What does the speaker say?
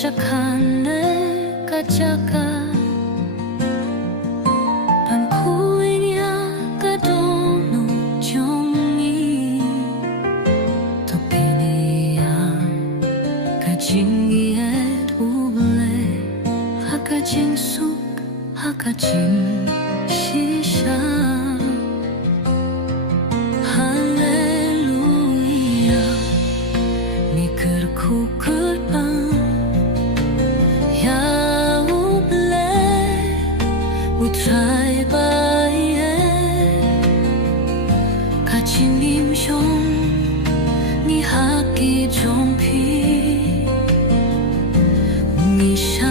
시작한 내 가짜가 반포이냐 가도노 종이 도피니야 가징이에 우블레 하가징숙 하가징 시샤 할렐루야 미끌고 끌방 우트라이 바이에 같이 님숑 니 하기 좀피 미샤